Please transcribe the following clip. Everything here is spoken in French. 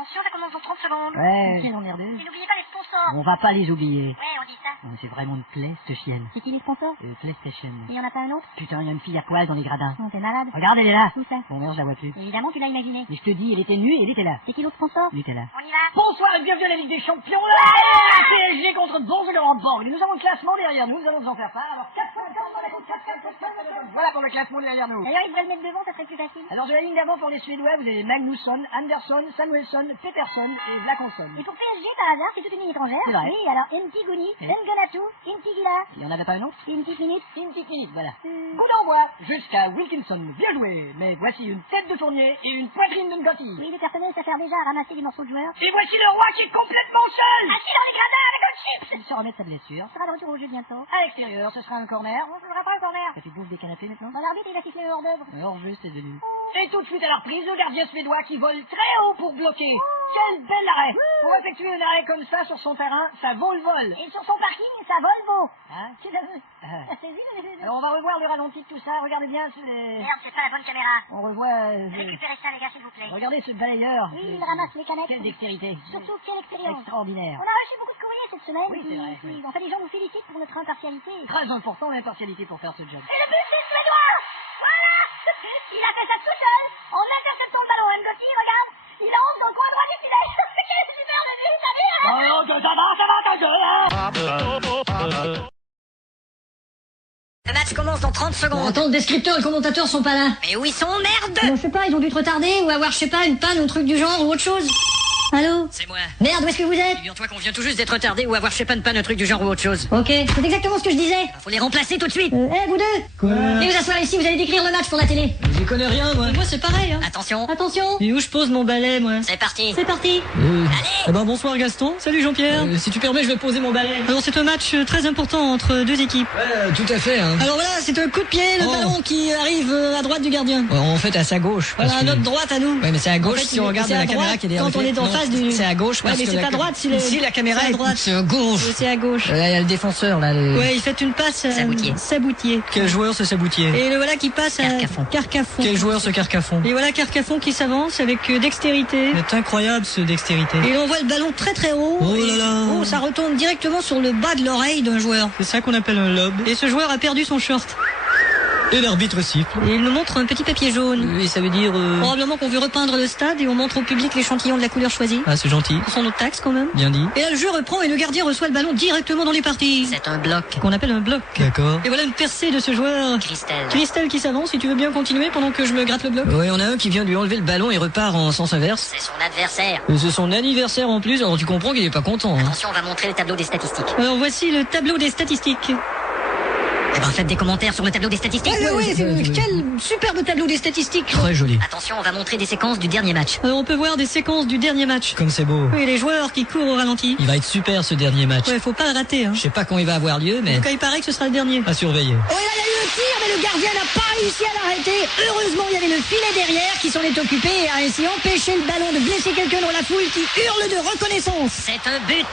Attention, ça commence dans 30 secondes. Ouais. Quelle emmerdeuse. Et n'oubliez pas les sponsors. On va pas les oublier. Ouais, on dit ça. Oh, c'est vraiment une plaie, cette chienne. C'est qui les sponsors? PlayStation. Et y en a pas un autre? Putain, il y a une fille à poil dans les gradins. Oh, t'es malade. Regarde, elle est là. Où ça? Bon, merde, je la vois plus. Évidemment, tu l'as imaginé. Mais je te dis, elle était nue et elle était là. C'est qui l'autre sponsor? Nutella. On y va. Bonsoir et bienvenue à la Ligue des Champions. Là, PSG contre Bordeaux. Nous avons le classement derrière nous, nous allons vous en faire part. Alors, 450 dans la course, 450. Voilà pour le classement derrière nous. D'ailleurs, il devrait le mettre devant, ça serait plus facile. Alors, de la ligne d'avant pour les Suédois, vous avez Magnusson, Andersson, Samuelsson, Peterson et Vlaconson. Et pour PSG, par hasard, c'est toute une ligne étrangère. C'est vrai. Oui, alors, Ntiguni, Ngonatu, Ntigila, Il y en avait pas un autre? une petite minute. Une petite minute, voilà. Coup d'envoi jusqu'à Wilkinson. Bien joué. Mais voici une tête de Fournier et une poitrine de Ngotti. Oui, le personnel s'affaire déjà à ramasser des morceaux de joueurs. Et voici le roi qui est complètement seul. Assis dans les gradins avec un chips. Il se remet de sa blessure. On sera de retour au jeu bientôt. À l'extérieur, ce sera un corner. On ne jouera pas un corner. Ça fait bouffe des canapés maintenant. Bon, l'arbitre, il va siffler le hors-d'œuvre. Hors jeu, c'est devenu. Et tout de suite à la reprise, le gardien suédois qui vole très haut pour bloquer. Quel bel arrêt. Pour effectuer un arrêt comme ça sur son terrain, ça vaut le vol. Et sur son parking, ça Volvo. Hein? Tu l'as vu? Ah. T'as saisi le... Alors on va revoir le ralenti de tout ça. Regardez bien, Merde, c'est pas la bonne caméra. on revoit... Récupérez ça, les gars, s'il vous plaît. Regardez ce balayeur. Oui, il ramasse les canettes. Quelle dextérité. Surtout, quelle expérience. Extraordinaire. On a reçu beaucoup de courriers cette semaine. Oui, c'est vrai, oui. Enfin, les gens nous félicitent pour notre impartialité. Très important l'impartialité pour faire ce job. Et le but, c'est suédois. Voilà. Il a fait ça tout seul. En interceptant le ballon. Ngotti, regarde. Il entre dans le coin droit du filet. Quel super le but, t'as vu, hein? Oh, ça va, ta gueule, hein. Le match commence dans 30 secondes. Attends, le descripteur et le commentateur sont pas là. Mais où ils sont, merde? Bon, je sais pas, ils ont dû te retarder ou avoir, je sais pas, une panne ou un truc du genre ou autre chose. Allô? C'est moi. Merde, où est-ce que vous êtes? Figure-toi qu'on vient tout juste d'être retardé ou avoir, je sais pas, une panne, un truc du genre ou autre chose. Ok, c'est exactement ce que je disais. Faut les remplacer tout de suite. Vous deux? Quoi? Venez vous asseoir ici, vous allez décrire le match pour la télé. J'y connais rien, moi. Moi, c'est pareil, hein. Attention, Attention. Et où je pose mon balai, moi? c'est parti. C'est parti. Eh ben, bonsoir Gaston. Salut Jean-Pierre. Si tu permets, je vais poser mon balai. Alors, c'est un match très important entre deux équipes. Ouais, tout à fait, hein. Alors voilà, c'est un coup de pied, le Oh. ballon qui arrive à droite du gardien. Ouais, en fait, à sa gauche. Voilà, parce à que- notre droite à nous. Ouais, mais c'est à gauche En fait, si on regarde c'est la à caméra droite qui est derrière. quand on est en Non, face du... C'est à gauche Ouais, parce mais que c'est la à droite si le... Ici, la caméra c'est à est droite. c'est à gauche. C'est à gauche. Là, il y a le défenseur, là. Ouais, il fait une passe à Saboutier. Saboutier. Quel joueur ce Saboutier? Et le voilà qui passe à Carcaffon. Carcaffon. Quel joueur ce Carcaffon? Et voilà Carcaffon qui s'avance avec dextérité. C'est incroyable, ce dextérité. Et il envoie le ballon très très haut. Oh là Et- là. Oh, ça retombe directement sur le bas de l'oreille d'un joueur. C'est ça qu'on appelle un lob. Et ce joueur a perdu son short. Et l'arbitre siffle. Et il nous montre un petit papier jaune. Et ça veut dire... Probablement qu'on veut repeindre le stade et on montre au public l'échantillon de la couleur choisie. Ah, c'est gentil. Ce sont nos taxes quand même. Bien dit. Et là le jeu reprend et le gardien reçoit le ballon directement dans les parties. C'est un bloc. Qu'on appelle un bloc. D'accord. Et voilà une percée de ce joueur. Christelle. Christelle qui s'avance, si tu veux bien continuer pendant que je me gratte le bloc. Ouais, on a un qui vient de lui enlever le ballon et repart en sens inverse. C'est son adversaire. Et c'est son anniversaire en plus, alors tu comprends qu'il est pas content. Hein. Attention, on va montrer le tableau des statistiques. Alors voici le tableau des statistiques. Eh ben, faites des commentaires sur le tableau des statistiques. Quel superbe tableau des statistiques. Très joli. Attention, on va montrer des séquences du dernier match. Alors on peut voir des séquences du dernier match. Comme c'est beau. Oui, les joueurs qui courent au ralenti. Il va être super ce dernier match. Ouais, faut pas le rater, hein. Je sais pas quand il va avoir lieu, En mais tout cas, il paraît que ce sera le dernier. à surveiller. Oh, et là, il y a eu le tir, mais le gardien n'a pas réussi à l'arrêter. Heureusement, il y avait le filet derrière qui s'en est occupé et a ainsi empêché le ballon de blesser quelqu'un dans la foule qui hurle de reconnaissance. C'est un but.